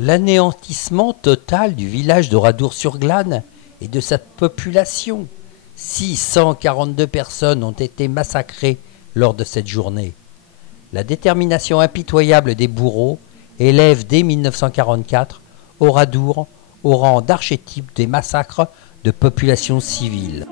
L'anéantissement total du village d'Oradour-sur-Glane et de sa population. 642 personnes ont été massacrées lors de cette journée. La détermination impitoyable des bourreaux élève dès 1944 Oradour au rang d'archétype des massacres de populations civiles.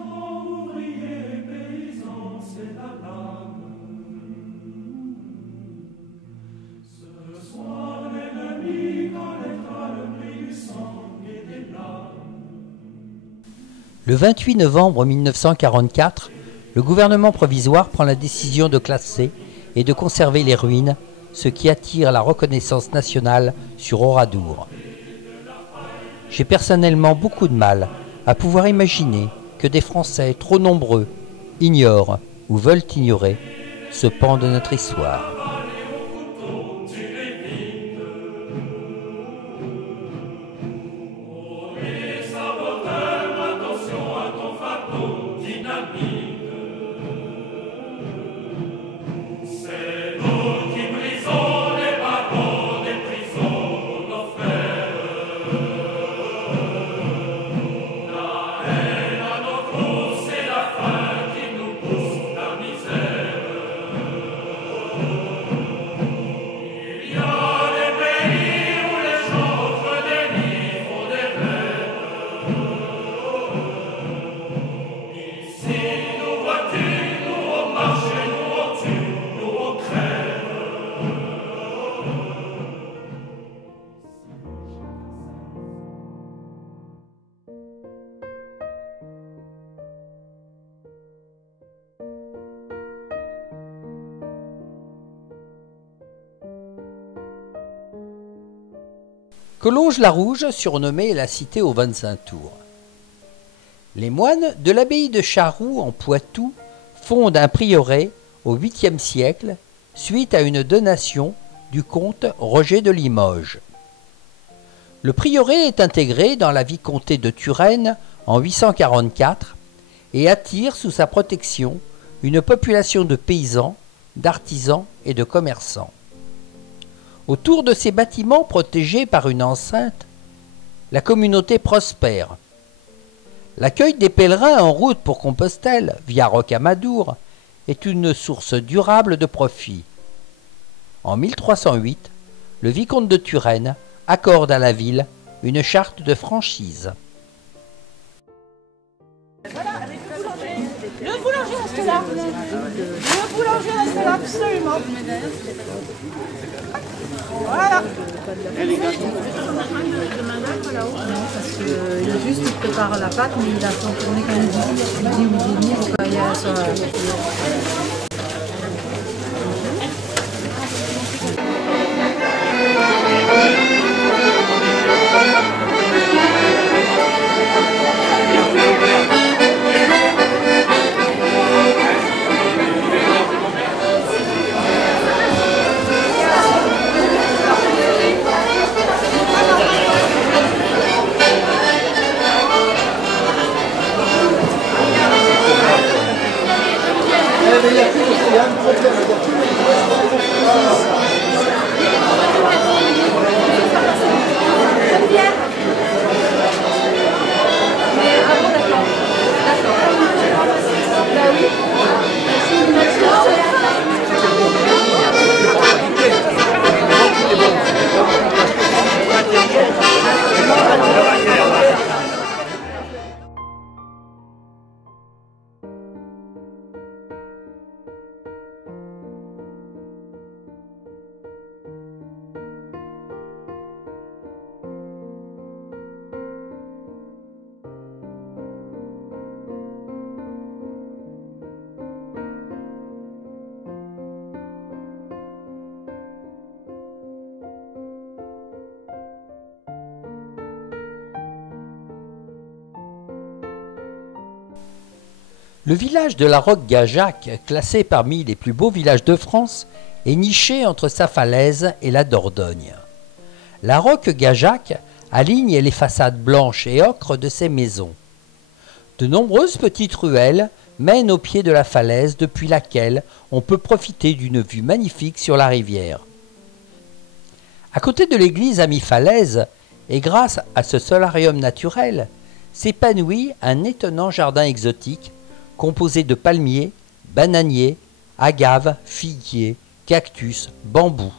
Le 28 novembre 1944, le gouvernement provisoire prend la décision de classer et de conserver les ruines, ce qui attire la reconnaissance nationale sur Oradour. J'ai personnellement beaucoup de mal à pouvoir imaginer que des Français trop nombreux ignorent ou veulent ignorer ce pan de notre histoire. Collonges-la-Rouge, surnommée la cité aux 25 tours. Les moines de l'abbaye de Charroux en Poitou fondent un prieuré au 8e siècle suite à une donation du comte Roger de Limoges. Le prieuré est intégré dans la vicomté de Turenne en 844 et attire sous sa protection une population de paysans, d'artisans et de commerçants. Autour de ces bâtiments protégés par une enceinte, la communauté prospère. L'accueil des pèlerins en route pour Compostelle, via Rocamadour, est une source durable de profit. En 1308, le vicomte de Turenne accorde à la ville une charte de franchise. Le boulanger reste là. Le boulanger reste là, absolument. Voilà. Non, parce qu'il a juste, il prépare la pâte, mais il a son tourné quand même midi ou demi, quand il y a ça. Le village de la Roque-Gajac, classé parmi les plus beaux villages de France, est niché entre sa falaise et la Dordogne. La Roque-Gajac aligne les façades blanches et ocres de ses maisons. De nombreuses petites ruelles mènent au pied de la falaise depuis laquelle on peut profiter d'une vue magnifique sur la rivière. À côté de l'église à mi-falaise, et grâce à ce solarium naturel, s'épanouit un étonnant jardin exotique composé de palmiers, bananiers, agaves, figuiers, cactus, bambous.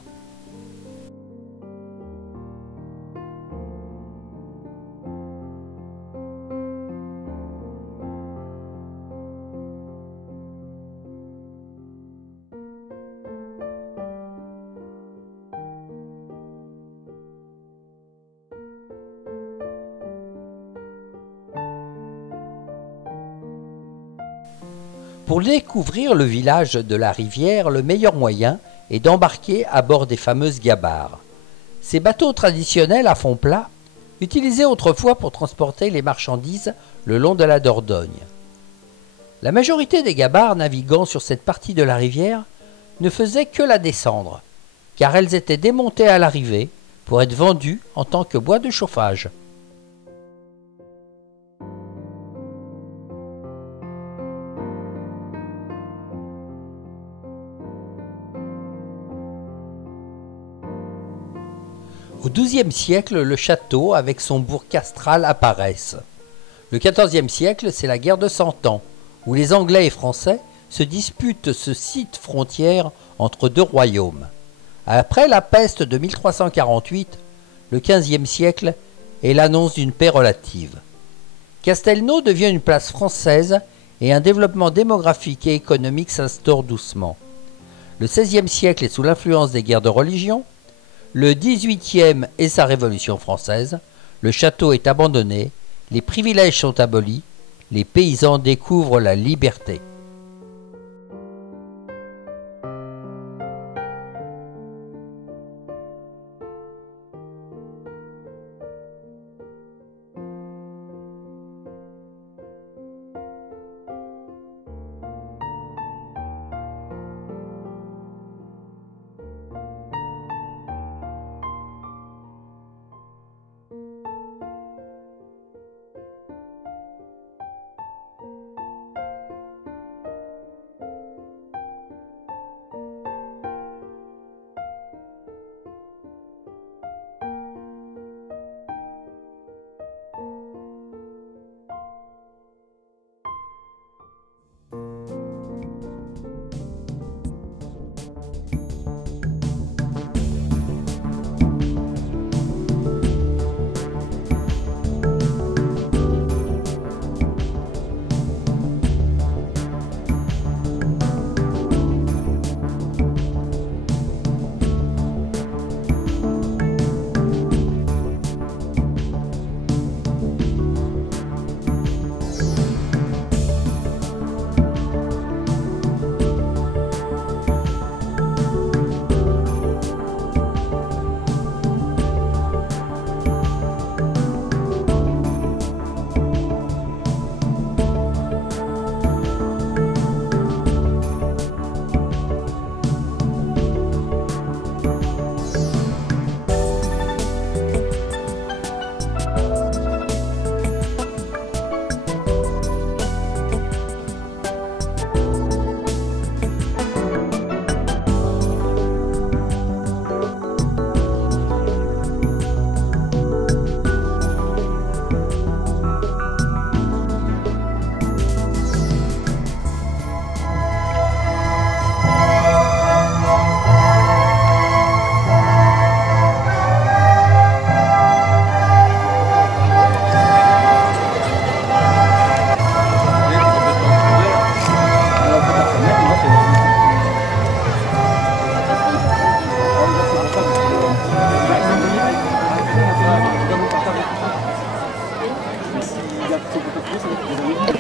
Pour découvrir le village de la rivière, le meilleur moyen est d'embarquer à bord des fameuses gabarres. Ces bateaux traditionnels à fond plat, utilisés autrefois pour transporter les marchandises le long de la Dordogne. La majorité des gabarres naviguant sur cette partie de la rivière ne faisaient que la descendre, car elles étaient démontées à l'arrivée pour être vendues en tant que bois de chauffage. Au XIIe siècle, le château avec son bourg castral apparaissent. Le XIVe siècle, c'est la guerre de Cent Ans, où les Anglais et Français se disputent ce site frontière entre deux royaumes. Après la peste de 1348, le XVe siècle est l'annonce d'une paix relative. Castelnau devient une place française et un développement démographique et économique s'instaure doucement. Le XVIe siècle est sous l'influence des guerres de religion. Le XVIIIe est sa Révolution française, le château est abandonné, les privilèges sont abolis, les paysans découvrent la liberté.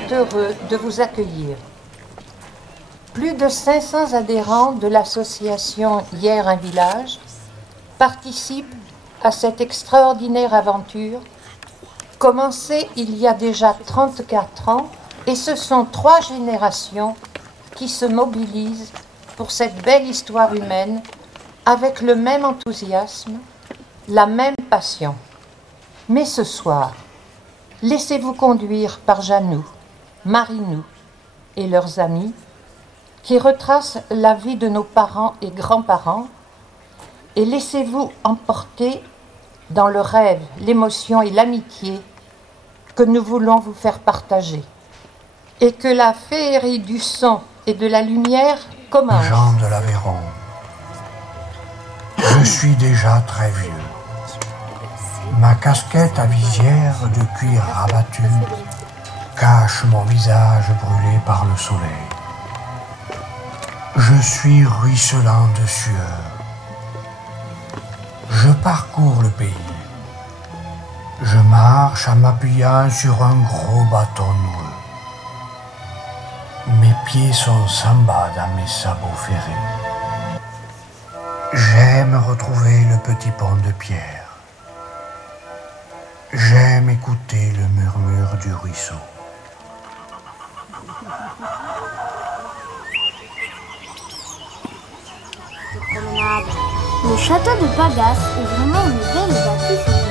Heureux de vous accueillir. Plus de 500 adhérents de l'association Hier un village participent à cette extraordinaire aventure, commencée il y a déjà 34 ans, et ce sont 3 générations qui se mobilisent pour cette belle histoire humaine avec le même enthousiasme, la même passion. Mais ce soir, laissez-vous conduire par Janou, Marinou et leurs amis qui retracent la vie de nos parents et grands-parents et laissez-vous emporter dans le rêve, l'émotion et l'amitié que nous voulons vous faire partager. Et que la féerie du son et de la lumière commence. Jean de l'Aveyron. Je suis déjà très vieux. Ma casquette à visière de cuir rabattu cache mon visage brûlé par le soleil. Je suis ruisselant de sueur. Je parcours le pays. Je marche en m'appuyant sur un gros bâton noueux. Mes pieds sont samba dans mes sabots ferrés. J'aime retrouver le petit pont de pierre. J'aime écouter le murmure du ruisseau. Le château de Pagas est vraiment une belle bâtisse.